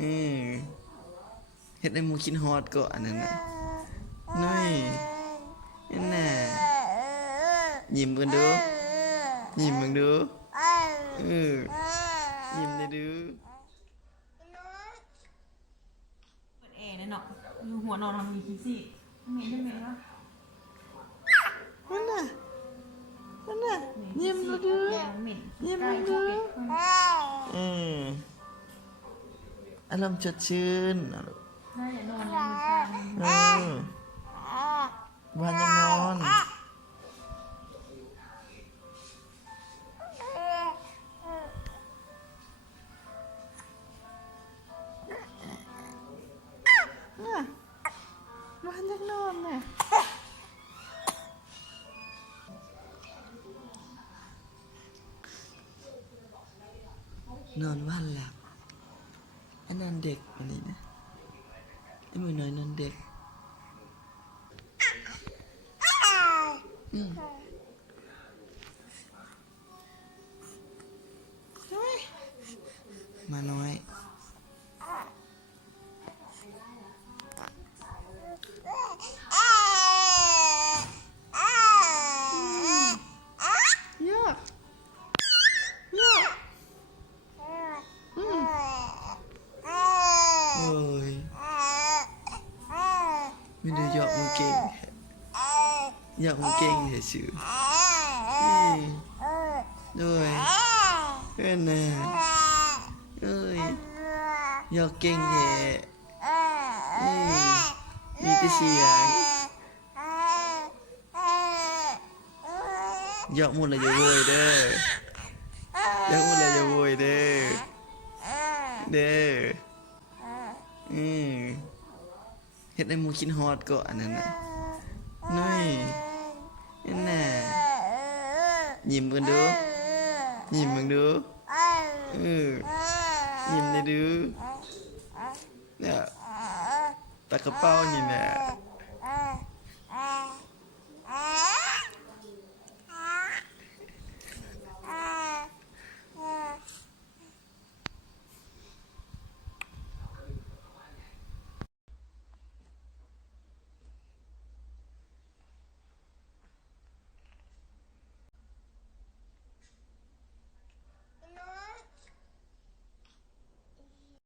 อืมเฮ็ดให้หมูคิดฮอดก็อันนั้นน่ะน้อยนั่นน่ะยิ้มกันดูยิ้มมึงดูเออยิ้มได้ดูเปิดแอร์เนาะอยู่หัวนอนทำมีขี้ซี่เห็นได้ไหมวะนั่นน่ะยิ้มแล้วดูยิ้มแล้วดูอารมณ์สดชื่นน่าจะนอนยังไม่ตายวันยังนอนวันยังนอนน่ะนอนวันหลับอันนั้นเด็กอันนี้นะไอ้มือน้อยนอนเด็กมาน้อยยากโอ้ยไม่ได้ยอกมันเก่งยอกมันเก่งเฉยๆด้วยเอ้ยนะเอ้ยยอกเก่งแท้มีแต่เสียงยอกหมดเลยอย่าโวยเด้อยอกหมดเลยอย่าโวยเด้อเฮ็ดให้หมูคิดฮอดก็อันนั้นน่ะน้อยนั่นน่ะยิ้มกันดูยิ้มมึงดูยิ้มได้ดูเนี่ยตากระเป๋านี่แหละ